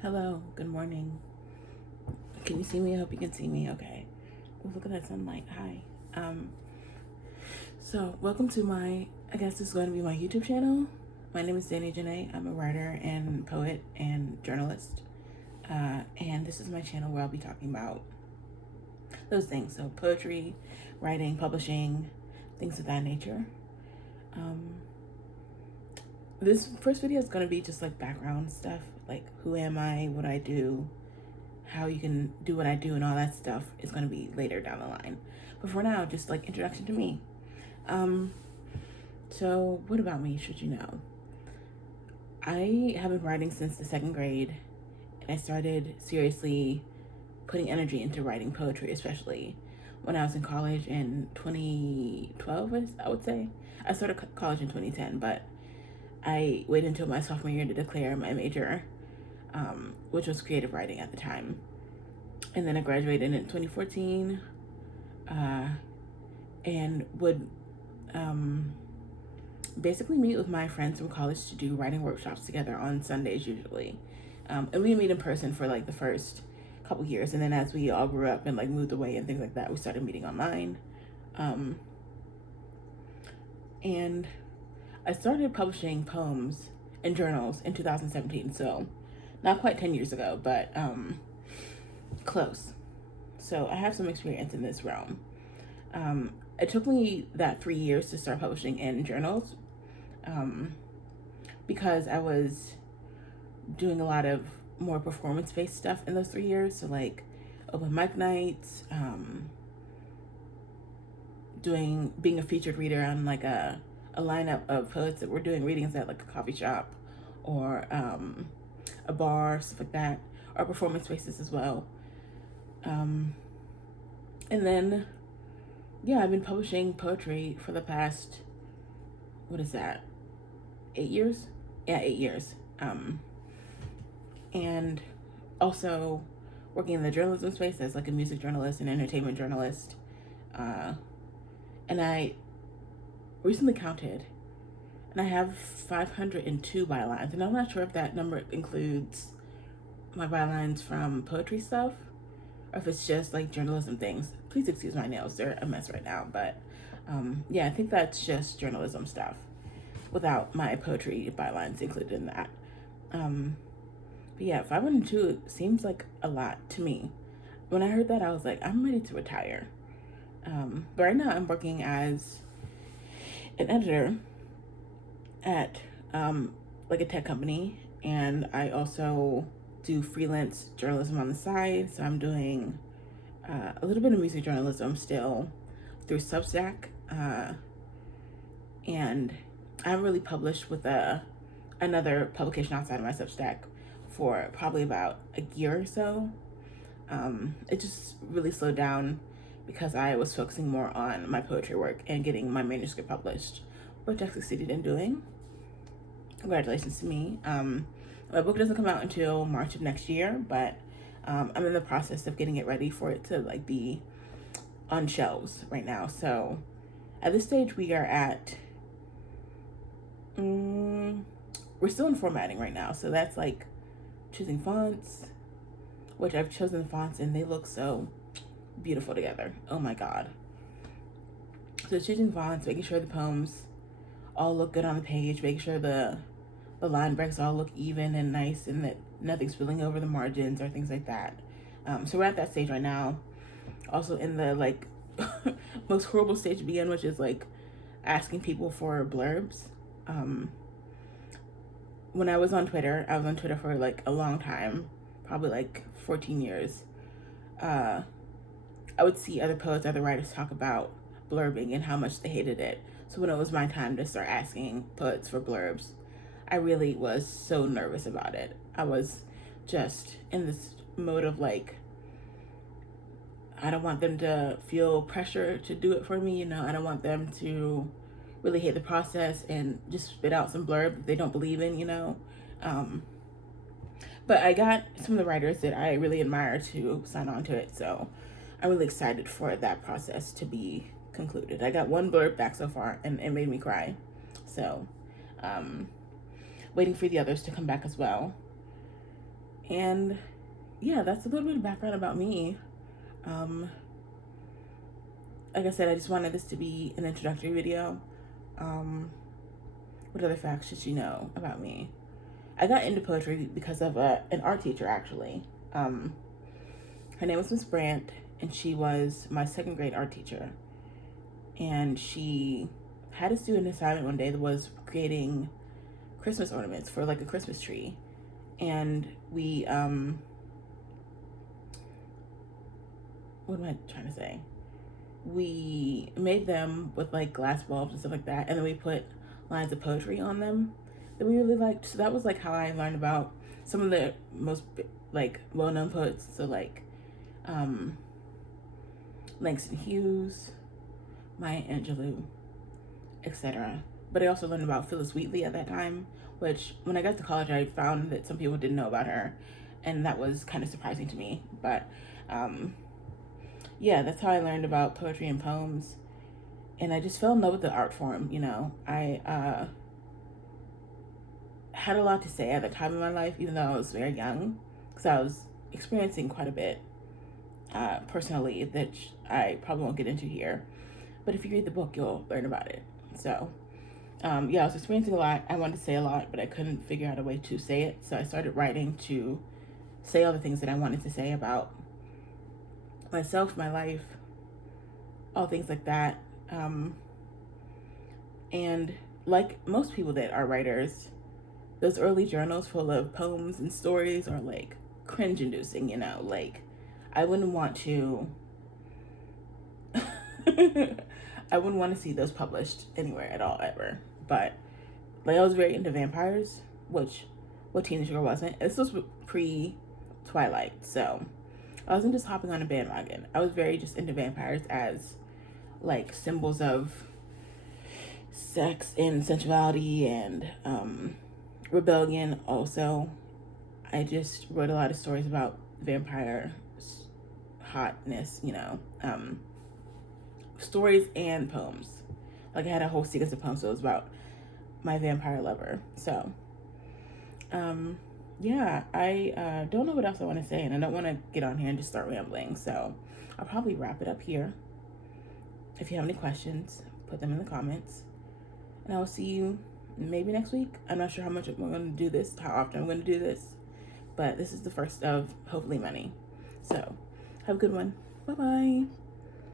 Hello, good morning. Can you see me? I hope you can see me. Okay. Ooh, look at that sunlight. Hi. So welcome to I guess this is going to be my YouTube channel. My name is Danny Janae. I'm a writer and poet and journalist. And this is my channel where I'll be talking about those things. So poetry, writing, publishing, things of that nature. This first video is going to be just like background stuff, like who am I, what I do, how you can do what I do, and all that stuff is going to be later down the line. But for now, just like introduction to me. So what about me should you know? I have been writing since the second grade, and I started seriously putting energy into writing poetry, especially when I was in college in 2012, I would say. I started college in 2010, but I waited until my sophomore year to declare my major, which was creative writing at the time. And then I graduated in 2014 and would basically meet with my friends from college to do writing workshops together on Sundays usually. And we meet in person for like the first couple years. And then as we all grew up and like moved away and things like that, we started meeting online. And I started publishing poems in journals in 2017, so not quite 10 years ago, but close. So I have some experience in this realm. It took me that 3 years to start publishing in journals because I was doing a lot of more performance-based stuff in those 3 years, so like open mic nights, being a featured reader on like a lineup of poets that were doing readings at like a coffee shop or a bar, stuff like that, or performance spaces as well. And then, yeah, I've been publishing poetry for the past, 8 years? Yeah, 8 years. And also working in the journalism space as like a music journalist and entertainment journalist. And I recently counted, and I have 502 bylines, and I'm not sure if that number includes my bylines from poetry stuff or if it's just like journalism things. Please excuse my nails, they're a mess right now, but yeah, I think that's just journalism stuff without my poetry bylines included in that. But yeah, 502 seems like a lot to me. When I heard that, I was like, I'm ready to retire. But right now I'm working as an editor at like a tech company, and I also do freelance journalism on the side. So I'm doing a little bit of music journalism still through Substack, and I haven't really published with another publication outside of my Substack for probably about a year or so. It just really slowed down because I was focusing more on my poetry work and getting my manuscript published, which I succeeded in doing. Congratulations to me. My book doesn't come out until March of next year, but I'm in the process of getting it ready for it to like be on shelves right now. So at this stage we are at, we're still in formatting right now. So that's like choosing fonts, which I've chosen fonts and they look so beautiful together. Oh my God. So choosing fonts, making sure the poems all look good on the page, making sure the line breaks all look even and nice and that nothing's spilling over the margins or things like that. So we're at that stage right now. Also in the like most horrible stage to be in, which is like asking people for blurbs. When I was on Twitter for like a long time, probably like 14 years. I would see other poets, other writers talk about blurbing and how much they hated it. So when it was my time to start asking poets for blurbs, I really was so nervous about it. I was just in this mode of like, I don't want them to feel pressure to do it for me, I don't want them to really hate the process and just spit out some blurb that they don't believe in, But I got some of the writers that I really admire to sign on to it, so I'm really excited for that process to be concluded. I got one blurb back so far, and it made me cry. So, waiting for the others to come back as well. And yeah, that's a little bit of background about me. Um, like I said, I just wanted this to be an introductory video. What other facts should you know about me? I got into poetry because of an art teacher, actually. Um, Her name was Miss Brandt, and she was my second grade art teacher. And she had us do an assignment one day that was creating Christmas ornaments for like a Christmas tree. And we, what am I trying to say? We made them with like glass bulbs and stuff like that, and then we put lines of poetry on them that we really liked. So that was like how I learned about some of the most like well-known poets. So like Langston Hughes, Maya Angelou, etc. But I also learned about Phyllis Wheatley at that time, which when I got to college, I found that some people didn't know about her, and that was kind of surprising to me. But yeah, that's how I learned about poetry and poems, and I just fell in love with the art form. You know, I had a lot to say at the time in my life, even though I was very young, because I was experiencing quite a bit personally that I probably won't get into here. But if you read the book, you'll learn about it. So, yeah, I was experiencing a lot. I wanted to say a lot, but I couldn't figure out a way to say it. So I started writing to say all the things that I wanted to say about myself, my life, all things like that. And like most people that are writers, those early journals full of poems and stories are like cringe inducing, you know, like I wouldn't want to I wouldn't want to see those published anywhere at all ever. But like I was very into vampires, which what teenage girl wasn't? This was pre Twilight, so I wasn't just hopping on a bandwagon. I was very just into vampires as like symbols of sex and sensuality and rebellion. Also, I just wrote a lot of stories about vampire hotness, you know, stories and poems. Like I had a whole sequence of poems that was about my vampire lover. So yeah, I don't know what else I want to say, and I don't want to get on here and just start rambling. So I'll probably wrap it up here. If you have any questions, put them in the comments, and I will see you maybe next week. I'm not sure how much I'm going to do this, how often I'm going to do this, but this is the first of hopefully many. So have a good one. Bye bye.